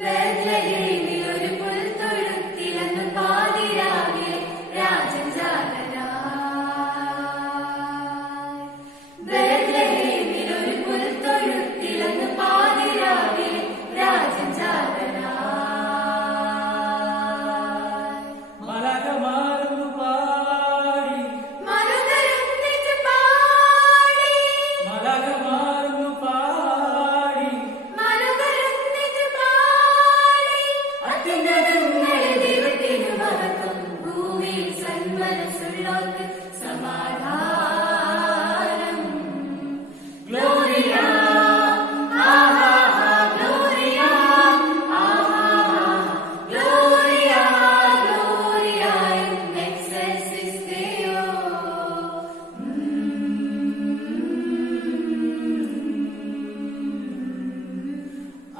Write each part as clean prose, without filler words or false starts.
ബേത്ലഹേമിൽ ഒരു പുൽത്തൊഴുത്തിലന്ന് പാതിരാവിലെ രാജൻ ജാതനായി. ബേത്ലഹേമിൽ ഒരു പുൽത്തൊഴുത്തിലന്ന് പാതിരാവിലെ രാജൻ ജാതനായി. മലകമാർന്നു പാടി മലകരൊന്നിച്ച് പാടി മലകമാർന്നു പാടി മലകരൊന്നിച്ച് പാടി അത്യുന്നതങ്ങളിൽ ദൈവത്തിനു മഹത്വം, ഭൂമിയിൽ സന്മനസ്സുള്ളോർക്ക് സമാധാനം. ഗ്ലോറിയ ആഹാ ഗ്ലോറിയ ആഹാ ഗ്ലോറിയ ഗ്ലോറിയ ഇൻ എക്സെൽസിസ് ദെയോ.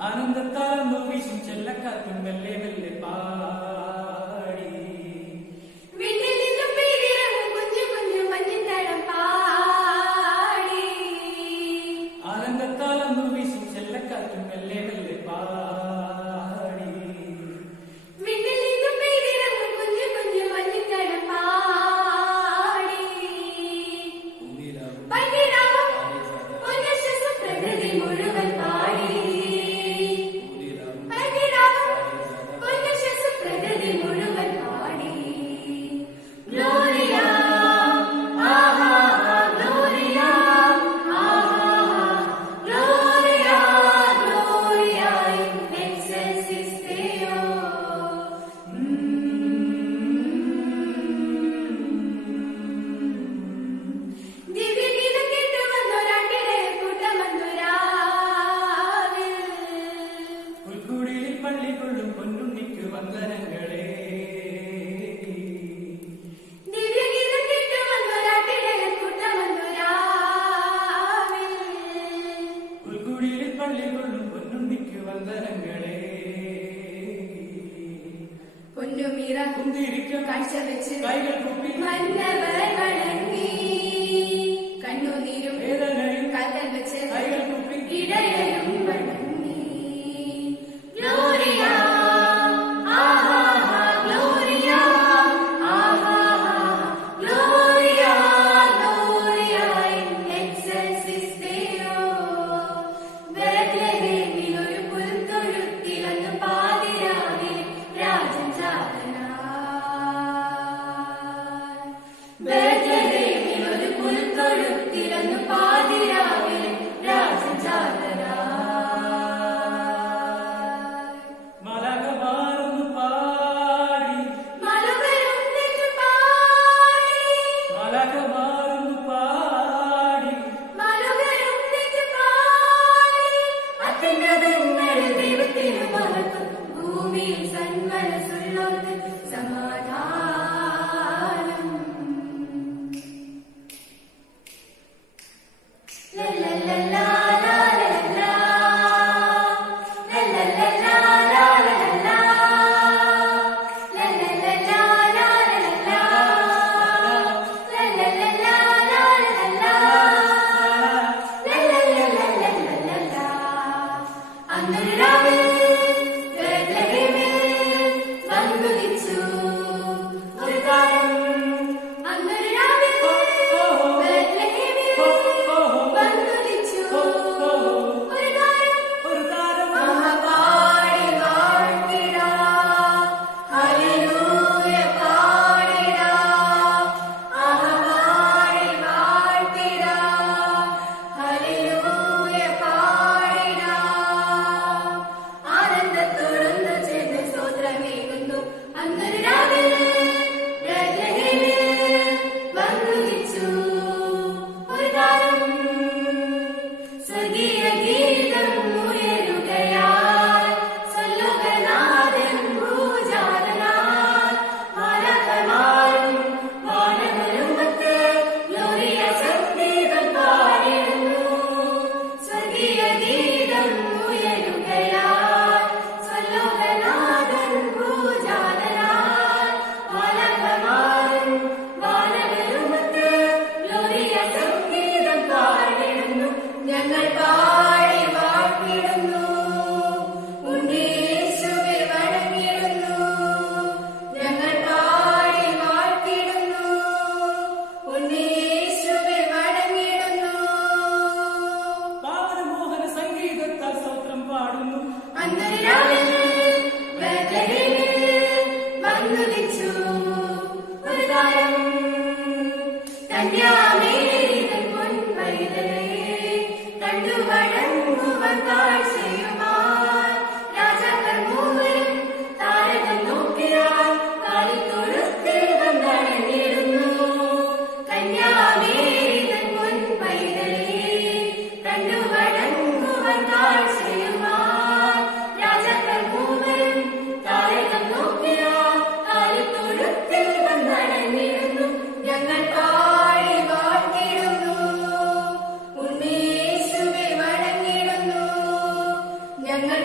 ആനന്ദത്താലന്നു വീശും ചെല്ലക്കാറ്റും മെല്ലെ മെല്ലെ പാടി വിണ്ണിൽ നിന്നും പെയ്തിറങ്ങും കുഞ്ഞു കുഞ്ഞു മഞ്ഞിത്തടം പാടി. ആനന്ദത്താലന്നു വീശും ചെല്ലക്കാറ്റും മെല്ലെ മെല്ലെ പാടി വിണ്ണിൽ നിന്നും പെയ്തിറങ്ങും കുഞ്ഞു കുഞ്ഞു മഞ്ഞിത്തടം പാടി. പൈകിടാവും ഉല്ലസിച്ചും പ്രകൃതി മുഴുവൻ പാടി. പൈകിടാവും ഉല്ലസിച്ചും പ്രകൃതി മുഴുവൻ പാടി. ഗ്ലോറിയ ആഹാ ഗ്ലോറിയ ആഹാ ഗ്ലോറിയ ഗ്ലോറിയ ഇൻ എക്സെൽസിസ് ദെയോ. ദിവ്യഗീതം കേട്ട് വന്നൊരാട്ടിടയ കൂട്ടം വന്നൊരാവിൽ. പുൽക്കുടിയിൽ പള്ളികൊള്ളും പൊന്നുണ്ണിക്ക് വന്ദനങ്ങളെ ദിവ്യഗീതം കേട്ട് വന്നൊരാട്ടിടയ കൂട്ടം വന്നൊരാവിൽ. പുൽക്കുടിയിൽ പള്ളികൊള്ളും പൊന്നുണ്ണിക്ക് വന്ദനങ്ങളെ പൊന്നുമീറ കുന്തിരിക്കം കാഴ്ച വെച്ച് കൈകൾ കൂപ്പി മന്നവർ വണങ്ങി. കണ്ണുനീരും വേദനയും കാൽക്കൽ വെച്ച് കൈകൾ കൂപ്പി ഇടയരും വണങ്ങി. ഗ്ലോറിയ ആഹാ ഗ്ലോറിയ ആഹാ ഗ്ലോറിയ ഗ്ലോറിയ ഇൻ എക്സെൽസിസ് ദെയോ. ബേത്ലഹേമിൽ ഒരു പുൽത്തൊഴുത്തിലന്ന് പാതിരാവിലെ രാജൻ ജാതനായി. ബേത്ലഹേമിൽ ഒരു പുൽത്തൊഴുത്തിലന്ന് പാതിരാവിലെ രാജൻ ജാതനായി. മലകമാർന്നു പാടി മലകരൊന്നിച്ച് പാടി മലകമാർന്നു പാടി മലകരൊന്നിച്ച് പാടി അത്യുന്നതങ്ങളിൽ ദൈവത്തിനു മഹത്വം, ഭൂമിയിൽ സന്മനസ്സുള്ളോർക്ക് സമാധാനം. ലല്ലല്ലല്ലാ ലാലല്ലാ ലല്ലല്ലല്ലാ ലാലല്ലാ ലല്ലല്ലല്ലാ ലാലല്ലാ ലല്ലല്ലല്ലാ ലാലല്ലാ ലല്ലല്ലല്ലാ. അന്നൊരു രാവിൽ ബേത്ലഹേമിൽ വന്നുദിച്ചു ഒരു താരം. അന്നൊരു രാവിൽ ബേത്ലഹേമിൽ വന്നുദിച്ചു ഒരു താരം. ഒരു താരം പാടി വാഴ്ത്തിടാം, ഹല്ലേലൂയ പാടിടാം. പാടി വാഴ്ത്തിടാം, ഹല്ലേലൂയ പാടിടാം. പാടുന്നു. അന്നൊരാവിൽ ബേത്ലഹേമിൽ വന്നുദിച്ചു ഒരു താരം. കന്യാമേരി തൻ പൊൻപൈതലെ കണ്ടു വണങ്ങുവാൻ കാഴ്ചയുമായി രാജാക്കൾ മൂവരും താരകം നോക്കിയാൽ കാലിത്തൊഴുത്തിൽ വന്നണഞ്ഞിടുന്നു. കന്യാമേരി തൻ പൊൻപൈതലെ കണ്ടു വണങ്ങുവാൻ കാഴ്ചയുമായി രാജാക്കൾ മൂവരും താരകം നോക്കിയാൽ കാലിത്തൊഴുത്തിൽ വന്നണഞ്ഞിടുന്നു. ഞങ്ങൾ പാടി വാഴ്ത്തിടുന്നു, ഉണ്ണീയേശുവേ വണങ്ങിടുന്നു. ഞങ്ങൾ